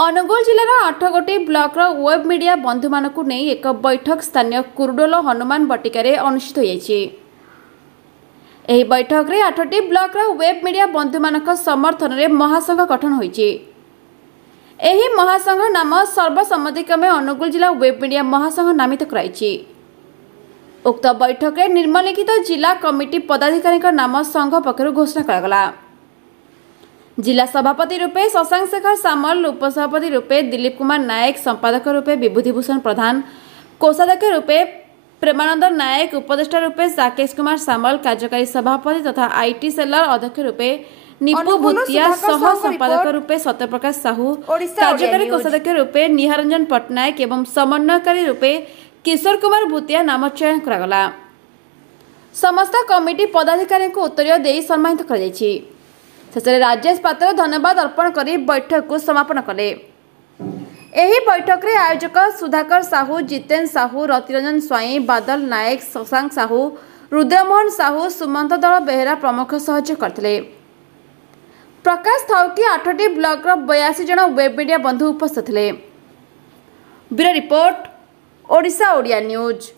अनुगुल जिलार 8 गोटी blocker web media बंधु मानकु नहीं एक बैठक स्थानीय कुरुडोल हनुमान बटिकार अनुष्ठित होइछि। एही बैठक रे 8टी ब्लॉकर वेब मीडिया बंधु मानक समर्थन रे महासंघ गठन होइछि। एही महासंघ नाम सर्वसम्मतिक्रमे अनुगुल जिला वेब मीडिया महासंघ नामित कराइछि। उक्त बैठक रे निर्मलिखित जिला कमिटी पदाधिकारी नाम संघ पक्षरु घोषणा करागला। जिला सभापति रूपे शशांक शेखर सामल, उपसभापति रूपे दिलीप कुमार नायक, संपादक रूपे विभूतिभूषण प्रधान, कोषाध्यक्ष रूपे प्रेमानंद नायक, उपदेष्टा रूपे राकेश कुमार सामल, कार्यकारी सभापति तथा आईटी सेलर अध्यक्ष रूपे निपु भूतिया, सह संपादक रूपे सत्यप्रकाश साहू, कार्यकारी कोषाध्यक्ष रूपे निहारंजन पट्टनायक एवं समन्वयकारी रूपे किशोर कुमार भूतिया नाम चयन करागला। समस्त कमिटी पदाधिकारी को उत्तरीय देई सम्मानित करा जायछि। शेषे राजेश पात्र धन्यवाद अर्पण करी बैठक को समापन कले। एही बैठक रे आयोजक सुधाकर साहू, जितेन साहू, रतिरंजन स्वाई, बादल नायक, शशांक साहू, रुद्रमोहन साहू, सुमंत दल बेहेरा प्रमुख सहयोग करथिले। प्रकाश थाउ कि 8टी ब्लॉक 82 जन वेब मीडिया बंधु उपस्थित थे। Bureau report, Odisha Odia news.